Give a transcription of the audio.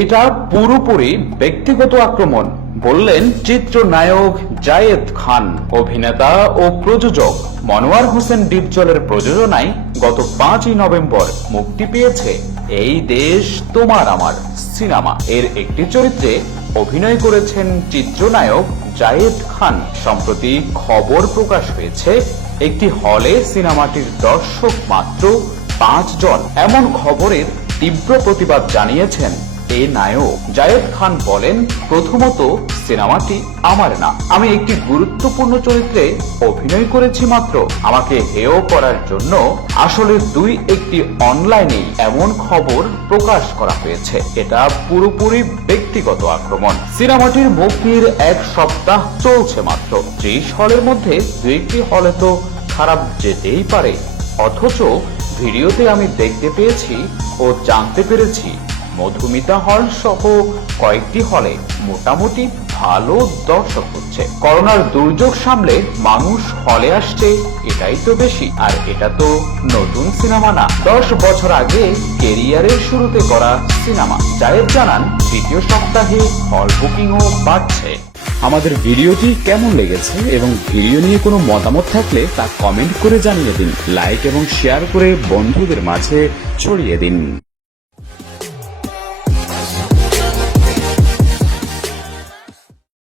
এটা পুরোপুরি ব্যক্তিগত আক্রমণ বললেন চিত্রনায়ক জায়েদ খান। অভিনেতা ও প্রযোজক মনোয়ার হোসেন ডিপজলের প্রযোজনায় গত 5ই নভেম্বর মুক্তি পেয়েছে এই দেশ তোমার আমার সিনেমা। এর একটি চরিত্রে অভিনয় করেছেন চিত্রনায়ক জায়েদ খান। সম্প্রতি খবর প্রকাশ হয়েছে একটি হলে সিনেমাটির দর্শক মাত্র 5 জন। এমন খবরের তীব্র প্রতিবাদ জানিয়েছেন এই নায়ক। জায়েদ খান বলেন, প্রথমত সিনেমাটি আমার না, আমি একটি গুরুত্বপূর্ণ চরিত্রে অভিনয় করেছি মাত্র। আমাকে হেয় করার জন্য আসলে একটি অনলাইনে এমন খবর প্রকাশ করা হয়েছে। এটা পুরোপুরি ব্যক্তিগত আক্রমণ। সিনেমাটির মুক্তির 1 সপ্তাহ চলছে মাত্র। 30 হলের মধ্যে 2টি হলে তো খারাপ যেতেই পারে, অথচ ভিডিওতে আমি দেখতে পেয়েছি ও জানতে পেরেছি মধুমিতা হল সহ কয়েকটি হলে মোটামুটি ভালো দর্শক হচ্ছে। করোনার দুর্যোগ সামলে মানুষ হলে আসছে, এটাই তো বেশি। আর এটা তো নতুন সিনেমা না, 10 বছর আগে ক্যারিয়ারের শুরুতে করা সিনেমা। জায়েদ জানান, 2য় সপ্তাহে হল বুকিংও বাড়ছে। আমাদের ভিডিওটি কেমন লেগেছে এবং ভিডিও নিয়ে কোনো মতামত থাকলে তা কমেন্ট করে জানিয়ে দিন। লাইক এবং শেয়ার করে বন্ধুদের মাঝে ছড়িয়ে দিন।